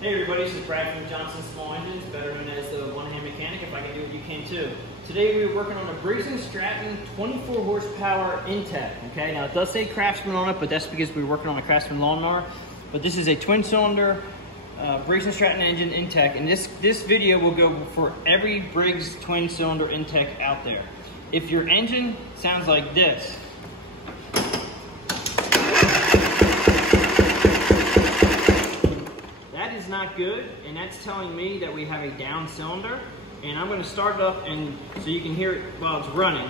Hey everybody, this is Brad from Johnson Small Engines, better known as the one-hand mechanic. If I can do it, you can too. Today we are working on a Briggs and Stratton 24 horsepower Intek. Okay, now it does say Craftsman on it, but that's because we're working on a Craftsman lawnmower. But this is a twin cylinder Briggs and Stratton engine Intek, and this video will go for every Briggs twin cylinder Intek out there. If your engine sounds like this, not good, and that's telling me that we have a down cylinder. And I'm going to start it up and so you can hear it while it's running.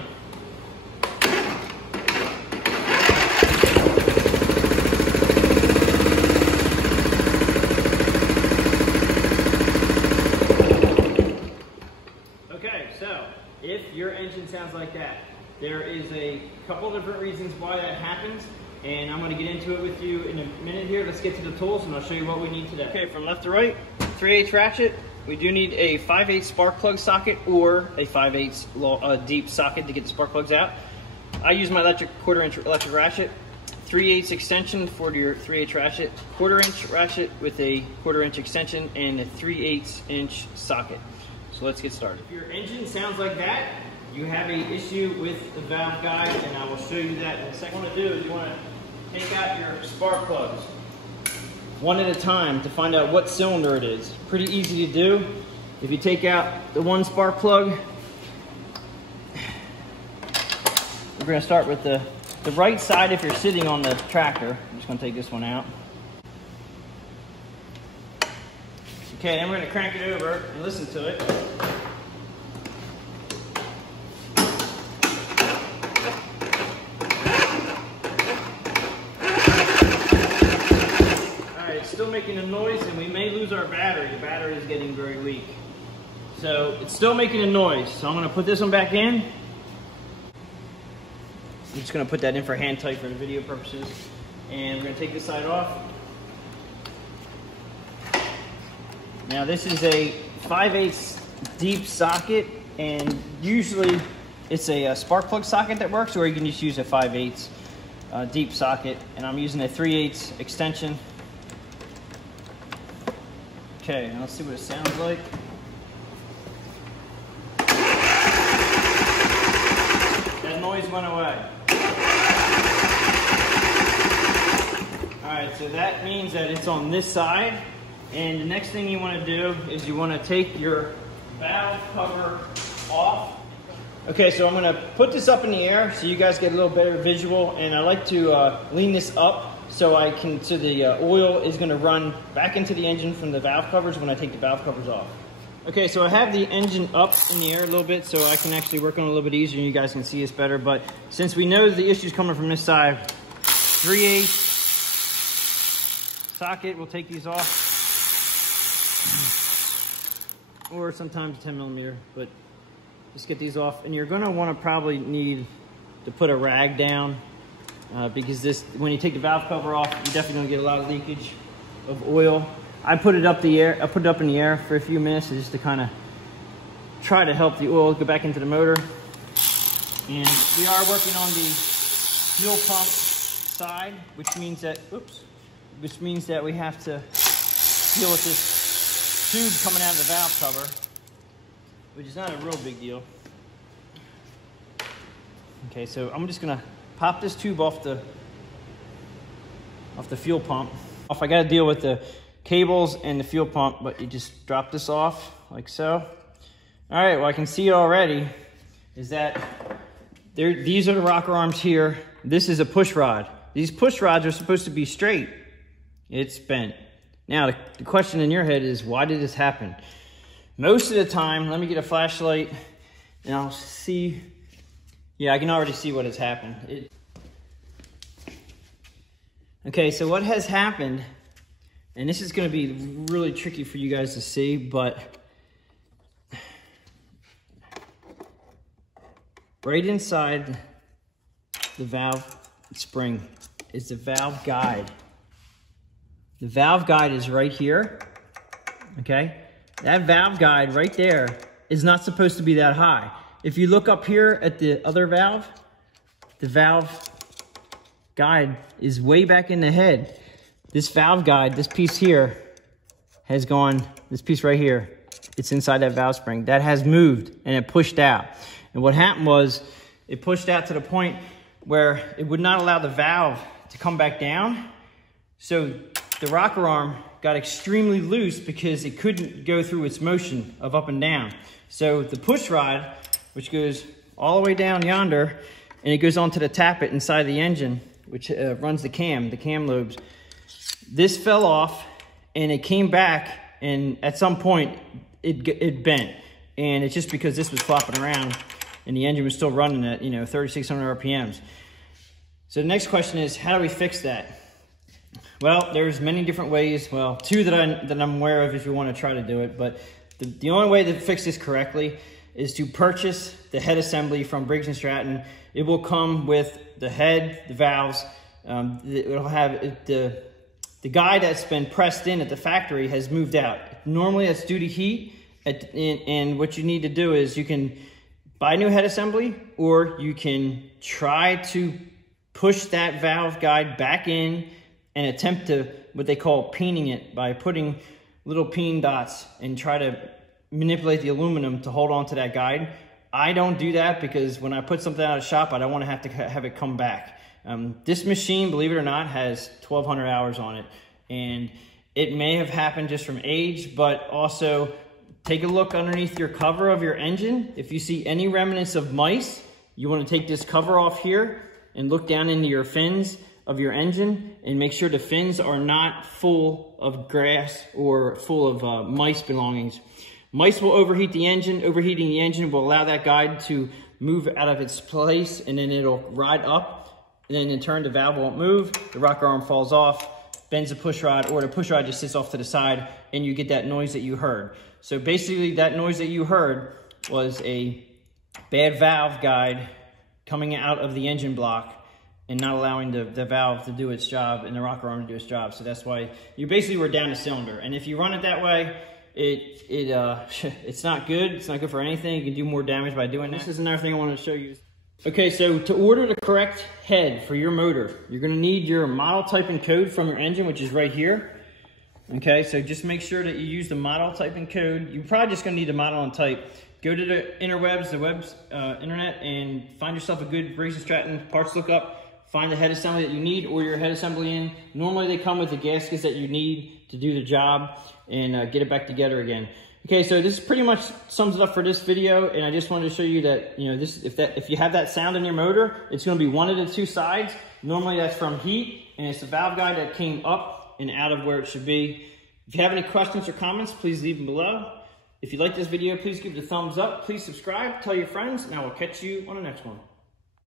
Okay, so if your engine sounds like that, there is a couple different reasons why that happens. And I'm going to get into it with you in a minute here. Let's get to the tools and I'll show you what we need today. Okay, from left to right, 3/8 ratchet. We do need a 5/8 spark plug socket or a 5/8 deep socket to get the spark plugs out. I use my electric 1/4 inch electric ratchet, 3/8 extension for your 3/8 ratchet, 1/4 inch ratchet with a 1/4 inch extension, and a 3/8 inch socket. So let's get started. If your engine sounds like that, you have an issue with the valve guide, and I will show you that in a second. What you want to do is you want to take out your spark plugs one at a time to find out what cylinder it is. Pretty easy to do. If you take out the one spark plug, we're going to start with the right side if you're sitting on the tractor. I'm just going to take this one out. Okay, then we're going to crank it over and listen to it. Still making a noise, and we may lose our battery. The battery is getting very weak. So it's still making a noise. So I'm going to put this one back in. I'm just going to put that in for hand tight for the video purposes. And we're going to take this side off. Now this is a 5/8 deep socket, and usually it's a spark plug socket that works, or you can just use a 5/8 deep socket. And I'm using a 3/8 extension. Okay, now let's see what it sounds like. That noise went away. Alright, so that means that it's on this side. And the next thing you want to do is you want to take your valve cover off. Okay, so I'm going to put this up in the air so you guys get a little better visual. And I like to lean this up so the oil is going to run back into the engine from the valve covers when I take the valve covers off. Okay, so I have the engine up in the air a little bit so I can actually work on it a little bit easier and you guys can see us better. But since we know the issue's coming from this side, 3/8 socket, we'll take these off. Or sometimes 10mm, but just get these off. And you're going to want to probably need to put a rag down. Because when you take the valve cover off, you're definitely going to get a lot of leakage of oil. I put it up in the air for a few minutes just to kind of try to help the oil go back into the motor. And we are working on the fuel pump side, which means that we have to deal with this tube coming out of the valve cover, which is not a real big deal. Okay, so I'm just gonna pop this tube off the fuel pump. I got to deal with the cables and the fuel pump, but you just drop this off like so. All right, what I can see already is that these are the rocker arms here. This is a push rod. These push rods are supposed to be straight. It's bent. Now, the question in your head is, why did this happen? Most of the time, let me get a flashlight and I'll see. Yeah, I can already see what has happened. Okay, so what has happened, and this is going to be really tricky for you guys to see, but right inside the valve spring is the valve guide. The valve guide is right here, okay? That valve guide right there is not supposed to be that high. If you look up here at the other valve, the valve guide is way back in the head. This valve guide, this piece here, has gone, this piece right here, it's inside that valve spring. That has moved and it pushed out. And what happened was it pushed out to the point where it would not allow the valve to come back down. So the rocker arm got extremely loose because it couldn't go through its motion of up and down. So the push rod, which goes all the way down yonder, and it goes onto the tappet inside the engine, which runs the cam lobes. This fell off and it came back, and at some point it bent. And it's just because this was flopping around and the engine was still running at 3,600 RPMs. So the next question is, how do we fix that? Well, there's many different ways. Well, two that I'm aware of if you want to try to do it. But the only way to fix this correctly is to purchase the head assembly from Briggs and Stratton. It will come with the head, the valves. It'll have the guide that's been pressed in at the factory has moved out. Normally that's due to heat. And what you need to do is you can buy a new head assembly, or you can try to push that valve guide back in and attempt to, what they call peening it, by putting little peen dots and try to manipulate the aluminum to hold on to that guide. I don't do that because when I put something out of shop, I don't want to have it come back. This machine, believe it or not, has 1,200 hours on it. And it may have happened just from age, but also take a look underneath your cover of your engine. If you see any remnants of mice, you want to take this cover off here and look down into your fins of your engine and make sure the fins are not full of grass or full of mice belongings. Mice will overheat the engine. Overheating the engine will allow that guide to move out of its place, and then it'll ride up, and then in turn the valve won't move, the rocker arm falls off, bends the push rod, or the push rod just sits off to the side, and you get that noise that you heard. So basically that noise that you heard was a bad valve guide coming out of the engine block and not allowing the valve to do its job and the rocker arm to do its job. So that's why you basically were down a cylinder. And if you run it that way, it's not good. It's not good for anything. You can do more damage by doing that. This is another thing I want to show you. Okay, so to order the correct head for your motor, you're going to need your model type and code from your engine, which is right here. Okay, so just make sure that you use the model type and code. You're probably just going to need the model and type. Go to the interwebs, internet, and find yourself a good Briggs and Stratton parts lookup. Find the head assembly that you need, or your head assembly in. Normally they come with the gaskets that you need to do the job and get it back together again. Okay, so this pretty much sums it up for this video, and I just wanted to show you that, if you have that sound in your motor, it's going to be one of the two sides. Normally that's from heat, and it's the valve guide that came up and out of where it should be. If you have any questions or comments, please leave them below. If you like this video, please give it a thumbs up. Please subscribe, tell your friends, and I will catch you on the next one.